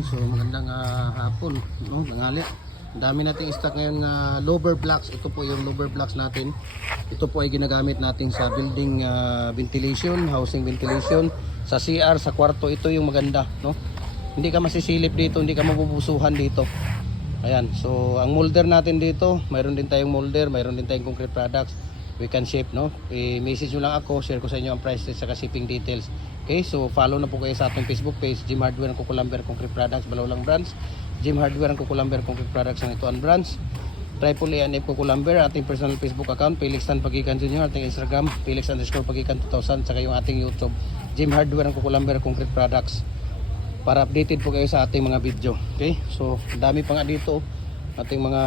So magandang hapon, no, tanghali. Ang dami nating stock ngayon lower blocks. Ito po yung lower blocks natin. Ito po ay ginagamit natin sa building ventilation, housing ventilation, sa CR, sa kwarto. Ito yung maganda, no. Hindi ka masisilip dito, hindi ka mabubusuhan dito. Ayan, so ang molder natin dito, mayroon din tayong molder, mayroon din tayong concrete products. We can ship, no. I-message nyo lang ako, share ko sa inyo ang prices sa shipping details. Okay, so follow na po kayo sa ating Facebook page, Jim Hardware and Kukulamber Concrete Products, Balawlang Branch. Jim Hardware and Kukulamber Concrete Products ang ituan branch. Triple A&F Kukulamber, ating personal Facebook account, Felix Tan Pagikan Jr., ating Instagram, Felix_Pagikan 2000, saka yung ating YouTube, Jim Hardware and Kukulamber Concrete Products. Para updated po kayo sa ating mga video. Okay, so dami pa nga dito. Ating mga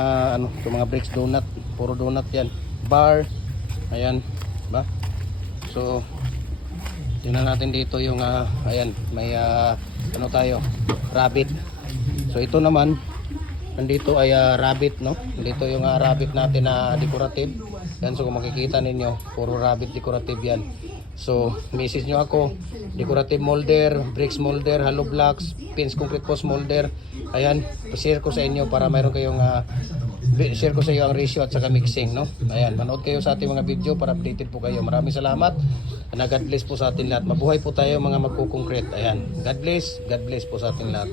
mga bricks donut, puro donut yan. Bar, ayan, ba? So tingnan natin dito yung ayan, may tayo, rabbit. So ito naman, nandito ay rabbit, no? Dito yung rabbit natin na decorative. Yan, so kung makikita ninyo, puro rabbit decorative yan. So message nyo ako, decorative molder, bricks molder, hollow blocks, pins concrete post molder. Ayan, share ko sa inyo para mayroon kayong share ko sa iyo ang ratio at saka mixing, no? Ayan, manood kayo sa ating mga video para updated po kayo. Maraming salamat. Na God bless po sa atin lahat. Mabuhay po tayo mga magko-concrete. Ayan, God bless po sa ating lahat.